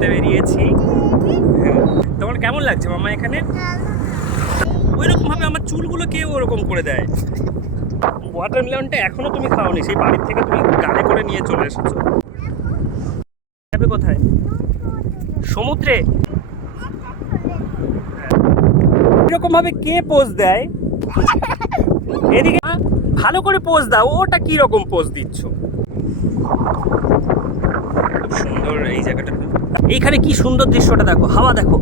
ঘুরতে বেরিয়েছি। তোমার কেমন লাগছে মামা এখানে? ওইরকম ভাবে আমার চুলগুলো কেউ ওরকম করে দেয়। ওয়াটারমেলনটা এখনো তুমি খাওনি, সেই বাড়ির থেকে তুমি গাড়ি করে নিয়ে চলে এসেছো। যাবে কোথায়? সমুদ্রে? এরকম ভাবে কে পোজ দেয়? এদিকে ভালো করে পোজ দাও। ওটা কি রকম পোজ দিচ্ছ? খুব সুন্দর এই জায়গাটা। এইখানে কি সুন্দর দৃশ্যটা দেখো, হাওয়া দেখো।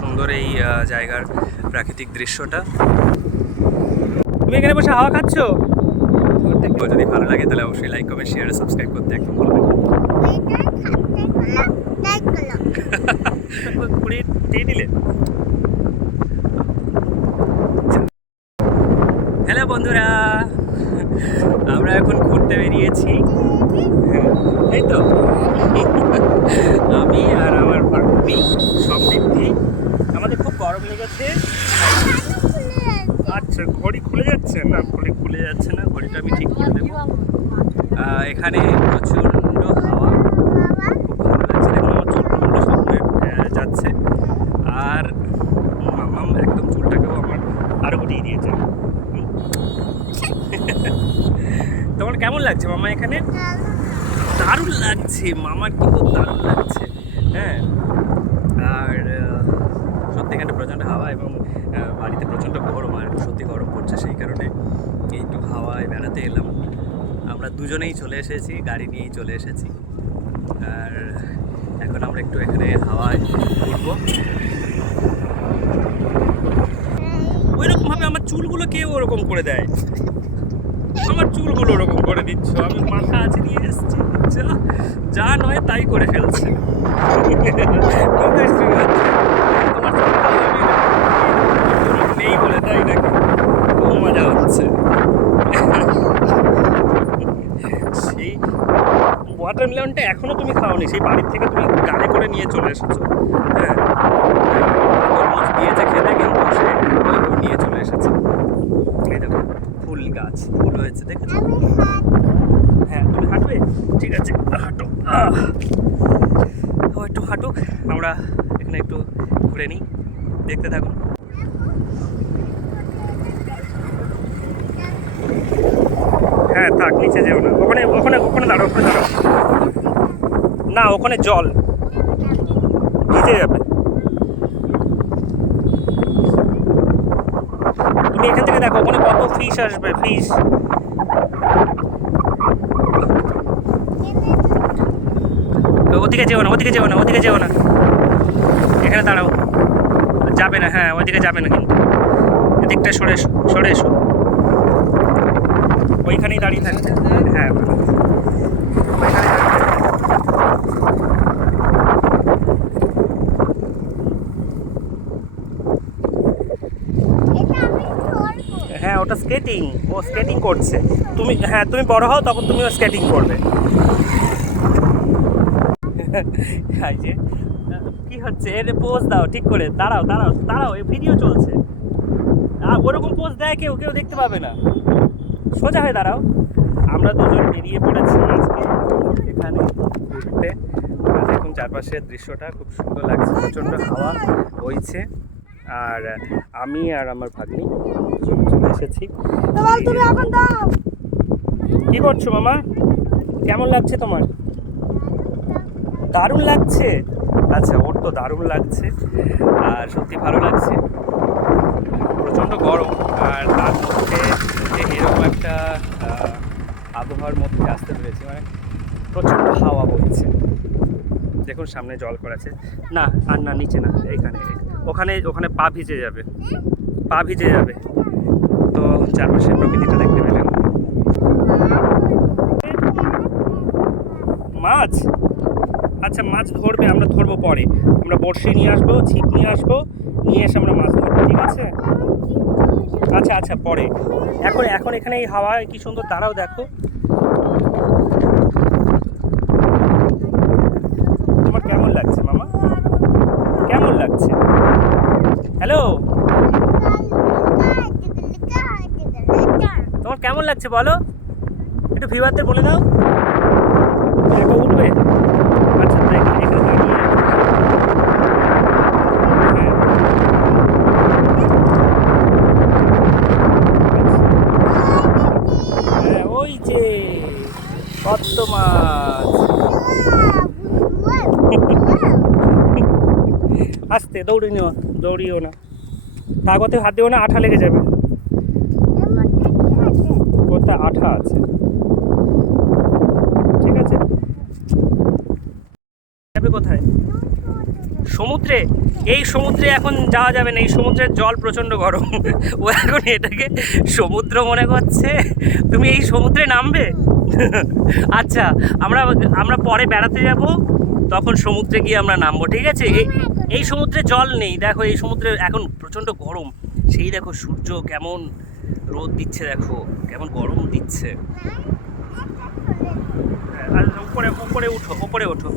সুন্দর এই জায়গার প্রাকৃতিক দৃশ্যটা। তুমি এখানে বসে হাওয়া খাচ্ছ? যদি ভালো লাগে তাহলে অবশ্যই লাইক কমেন্ট শেয়ার আর সাবস্ক্রাইব করতে একদম ভুলবেন না। হ্যালো বন্ধুরা, আমরা এখন ঘুরতে বেরিয়েছি। এই তো আমি আর আমার বান্ধবী সমৃদ্ধি। আমাদের খুব গরম লেগেছে। আচ্ছা, ঘড়ি খুলে যাচ্ছে না? খুলে যাচ্ছে না, ঘড়িটা আমি ঠিক করে দেবো। এখানে প্রচণ্ড হাওয়া, খুব ভালো লাগছে। দেখুন আমার চুলগুলো সব যাচ্ছে। আর মামাম একদম চুলটাকেও আমার আরো গুটিয়ে দিয়েছে। তোমার কেমন লাগছে মামা এখানে? দারুণ লাগছে, মামার কিন্তু দারুণ লাগছে। হ্যাঁ, আর সত্যি এখানে প্রচণ্ড হাওয়া এবং বাড়িতে প্রচণ্ড গরম, আর সত্যি গরম পড়ছে, সেই কারণে একটু হাওয়ায় বেড়াতে এলাম। আমরা দুজনেই চলে এসেছি, গাড়ি নিয়েই চলে এসেছি। আর এখন আমরা একটু এখানে হাওয়ায় ঘুরবো। ওইরকম ভাবে আমার চুলগুলো কেউ ওরকম করে দেয়। আমার চুলগুলো ওরকম করে দিচ্ছ। আমি মাথা আছে নিয়ে এসেছি, যা নয় তাই করে ফেলছে। নেই বলে তাই নাকি? খুব মজা হচ্ছে। সেই ওয়াটারমেলনটা এখনো তুমি খাওনি, সেই বাড়ির থেকে তুমি গাড়ি করে নিয়ে চলে এসেছো। হ্যাঁ, তরমুজ দিয়েছে খেতে, কিন্তু সে নিয়ে চলে এসেছে। এই দেখো ফুল গাছ, ফুল হয়েছে, দেখেছো? হ্যাঁ, তুমি হাঁটবে? ঠিক আছে, হাঁটো। ও একটু হাঁটুক, আমরা এখানে একটু ঘুরে নিই, দেখতে থাকুন। হ্যাঁ থাক, নিচে যেও না। ওখানে ওখানে ওখানে দাঁড়াও, ওখানে দাঁড়াও। না, ওখানে জল ভিজে যাবে। তুমি এখান থেকে দেখো ওখানে কত ফিশ আসবে, ফিশ। ওদিকে যেও না, ওদিকে যেও না, ওদিকে যেও না। এখানে দাঁড়াও, যাবে না। হ্যাঁ, ওইদিকে যাবে না, কিন্তু এদিকটা সরে এসো, সরে এসো। ওইখানেই দাঁড়িয়ে থাকবে। হ্যাঁ, হ্যাঁ ওটা স্কেটিং, ও স্কেটিং করছে। তুমি, হ্যাঁ তুমি বড় হও তখন তুমিও স্কেটিং করবে। এই যে কি হচ্ছে, এর পোজ দাও ঠিক করে। দাঁড়াও দাঁড়াও দাঁড়াও, এই ভিডিও চলছে। আর ওরকম পোজ দেয় কেউ, কেউ দেখতে পাবে না। সোজা হয়ে দাঁড়াও। আমরা দুজন বেরিয়ে পড়েছি আজকে এখানে ঘুরতে। দেখুন চারপাশের দৃশ্যটা খুব সুন্দর লাগছে, প্রচণ্ড হাওয়া বইছে। আর আমি আর আমার ভাগ্নি দুজনে চলে এসেছি। কি করছো মামা? কেমন লাগছে তোমার? দারুণ লাগছে। আচ্ছা, ওর তো দারুণ লাগছে আর সত্যি ভালো লাগছে। প্রচণ্ড গরম, আর তার মধ্যে যে এরকম একটা আবহাওয়ার মধ্যে আসতে পেরেছি, মানে প্রচণ্ড হাওয়া বইছে। দেখুন সামনে জল করেছে। না আর না, নিচে না, এইখানে। ওখানে ওখানে পা ভিজে যাবে, পা ভিজে যাবে। তো চারপাশের প্রকৃতিটা দেখতে পেলেন। মাছ? আচ্ছা, মাছ ধরবে, আমরা ধরবো পরে। আমরা বড়শি নিয়ে আসবো, ছিপ নিয়ে আসবো, নিয়ে এসে আমরা মাছ ধরবো, ঠিক আছে? আচ্ছা আচ্ছা, পরে। এখন এখন এখানে এই হাওয়ায় কি সুন্দর। দাঁড়াও দেখো, তোমার কেমন লাগছে মামা? কেমন লাগছে? হ্যালো, তোমার কেমন লাগছে বলো, একটু ভিউয়ারদের বলে দাও। একা উঠবে? আস্তে দৌড়িও না, কাগজে হাত দিও না, আঠা লেগে যাবে। কোথায় আঠা আছে? ঠিক আছে, যাবে কোথায়? সমুদ্রে? এই সমুদ্রে এখন যাওয়া যাবে না, এই সমুদ্রের জল প্রচণ্ড গরম। ও এখন এটাকে সমুদ্র মনে করছে। তুমি এই সমুদ্রে নামবে? আচ্ছা, আমরা পরে বেড়াতে যাব, তখন সমুদ্রে গিয়ে আমরা নামবো, ঠিক আছে? এই সমুদ্রে জল নেই, দেখো এই সমুদ্রে এখন প্রচণ্ড গরম। সেই দেখো সূর্য কেমন রোদ দিচ্ছে, দেখো কেমন গরম দিচ্ছে। আর উপরে ওঠো।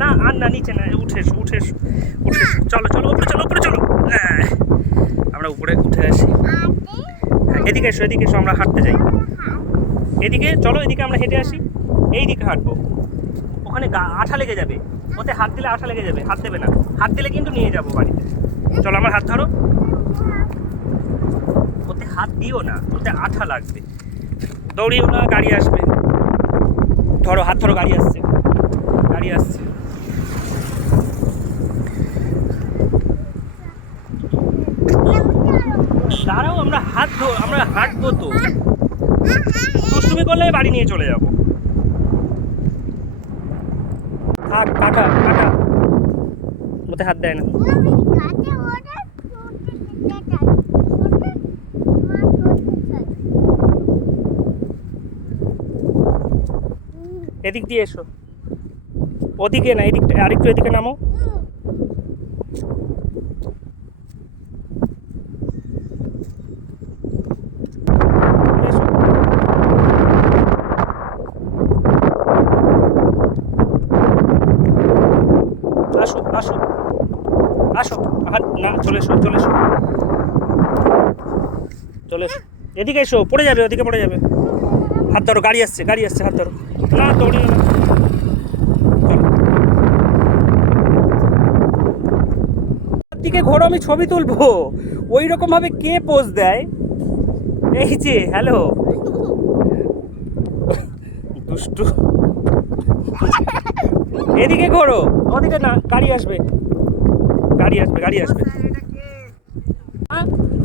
না আর না, নিচে না, উঠে চলো উপরে চলো। আমরা উপরে উঠে আসি। এদিকে এসো, আমরা হাঁটতে যাই। এদিকে চলো, এদিকে আমরা হেঁটে আসি। এই দিকে হাঁটবো, ওখানে আঠা লেগে যাবে, ওতে হাত দিলে আঠা লেগে যাবে। হাত দেবে না, হাত দিলে কিন্তু নিয়ে যাবো বাড়িতে। চলো, আমার হাত ধরো। ওতে হাত দিও না, ওতে আঠা লাগবে। দৌড়িও না, গাড়ি আসবে। ধরো, হাত ধরো, গাড়ি আসছে। দাঁড়াও, আমরা হাঁটবো তো। দুষ্টুমি করলে বাড়ি নিয়ে চলে যাবো। থাক, কাটা ওতে হাত দেয় না। এদিক দিয়ে এসো, ওদিকে না, এদিকটা আরেকটু এদিকে নামো। আসো না, চলে এসো। এদিকে এসো, পড়ে যাবে, ওদিকে পড়ে যাবে। হাত ধরো, গাড়ি আসছে, হাত ধরো। না, দৌড়িও না। দিকে ঘোরো, আমি ছবি তুলবো। ওই রকম ভাবে কে পোজ দেয়? এই যে, হ্যালো দুষ্টু। এদিকে ঘোরো, ওদিকে না, গাড়ি আসবে।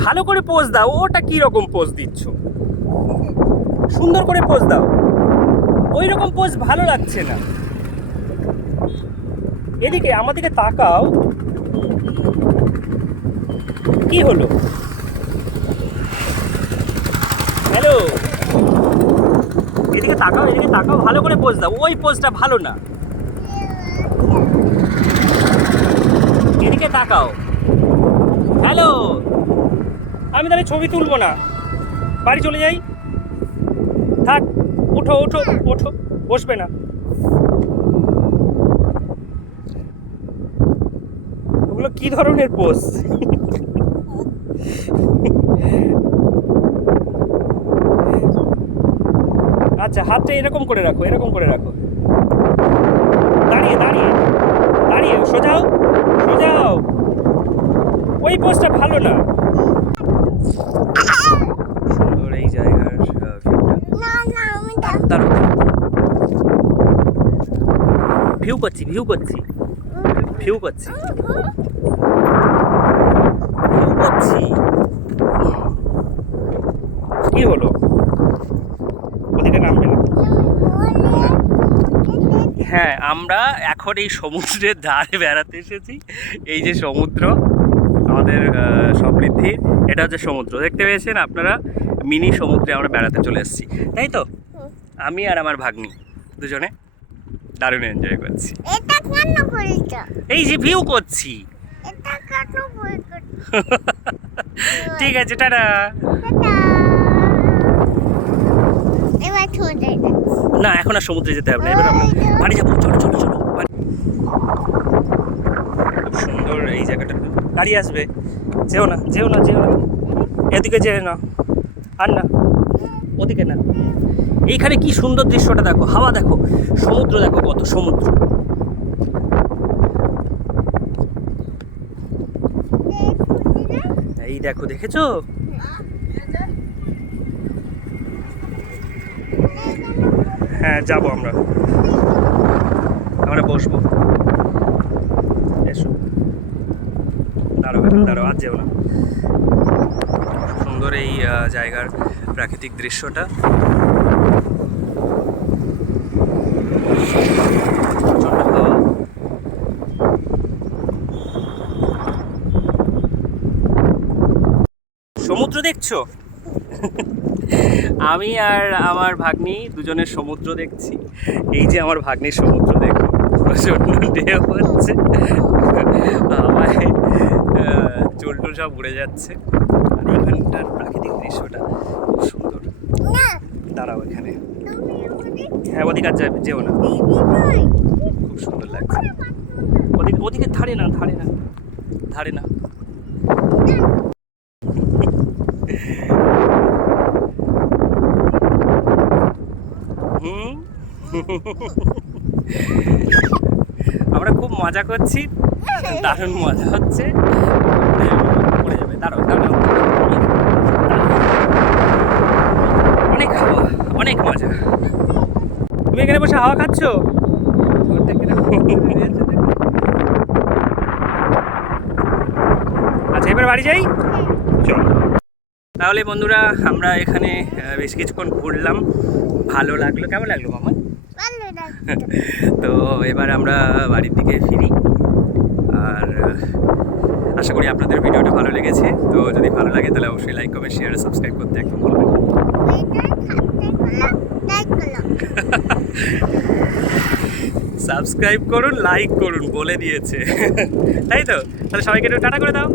ভালো করে পোজ দাও। ওটা কি রকম পোজ দিচ্ছ? সুন্দর করে পোজ দাও। ওই রকম পোজ ভালো লাগছে না। এদিকে আমাদেরকে তাকাও। কি হলো? হ্যালো, এদিকে তাকাও, ভালো করে পোজ দাও। ওই পোজটা ভালো না। এদিকে তাকাও। হ্যালো, আমি তাহলে ছবি তুলবো না, বাড়ি চলে যাই। থাক, ওঠো, বসবে না। ওগুলো কি ধরনের পোজ? আচ্ছা, হাতটা এরকম করে রাখো। দাঁড়িয়ে সোজাও। ওই পোজটা ভালো না। সুন্দর এই জায়গার ভিউ করছি। কি হলো? ওদিকে নামবে না। হ্যাঁ, আমরা এখন এই সমুদ্রের ধারে বেড়াতে এসেছি। এই যে সমুদ্র, আমাদের সমৃদ্ধির, এটা হচ্ছে সমুদ্র। দেখতে পেয়েছেন আপনারা, মিনি সমুদ্রে আমরা বেড়াতে চলে এসেছি, তাই তো? আমি আর আমার ভাগ্নি দুজনে দারুণ এনজয় করছি। এই যে ভিউ করছি। ঠিক আছে, টাটা। না, এখন আর সমুদ্রে যেতে হবে না, এবার আমরা বাড়ি যাবো। চলো। খুব সুন্দর এই জায়গাটা। গাড়ি আসবে, যেও না। এদিকে যেও না, আর না, ওদিকে না। এইখানে কি সুন্দর দৃশ্যটা দেখো, হাওয়া দেখো, সমুদ্র দেখো, কত সমুদ্র। এই দেখো, দেখেছো? হ্যাঁ, যাবো আমরা বসবো। এসো, দাঁড়াও দাঁড়াও, আর যেও না। সুন্দর এই জায়গার প্রাকৃতিক দৃশ্যটা। প্রচণ্ড হাওয়া। সমুদ্র দেখছো? আমি আর আমার ভাগ্নি দুজনের সমুদ্র দেখছি। এই যে আমার ভাগ্নির সমুদ্র দেখো, প্রচণ্ড ঢেউ হচ্ছে, আমায় চুল টুল সব উড়ে যাচ্ছে। আর এখানটার প্রাকৃতিক দৃশ্যটা খুব সুন্দর। দাঁড়াও এখানে, হ্যাঁ ওদিকে আর যেও না, খুব সুন্দর লাগছে। ওদিকে ধারে না, ধারে না, ধারে না। আমরা খুব মজা করছি, দারুণ মজা হচ্ছে। পড়ে যাবে, দাঁড়াও দাঁড়াও, অনেক হাওয়া, অনেক মজা। তুমি এখানে বসে হাওয়া খাচ্ছ? আচ্ছা এবার বাড়ি যাই, চলো। তাহলে বন্ধুরা আমরা এখানে বেশ কিছুক্ষণ ঘুরলাম, ভালো লাগলো। কেমন লাগলো মামা? তো এবার আমরা বাড়ির দিকে ফিরি। আর আশা করি আপনাদের ভিডিওটা ভালো লেগেছে। তো যদি ভালো লাগে তাহলে অবশ্যই লাইক কমেন্ট শেয়ার সাবস্ক্রাইব করতে একদম ভুলবেন না। সাবস্ক্রাইব করুন, লাইক করুন, বলে দিয়েছে। তাই তো, তাহলে সবাইকে একটু টাটা করে দাও।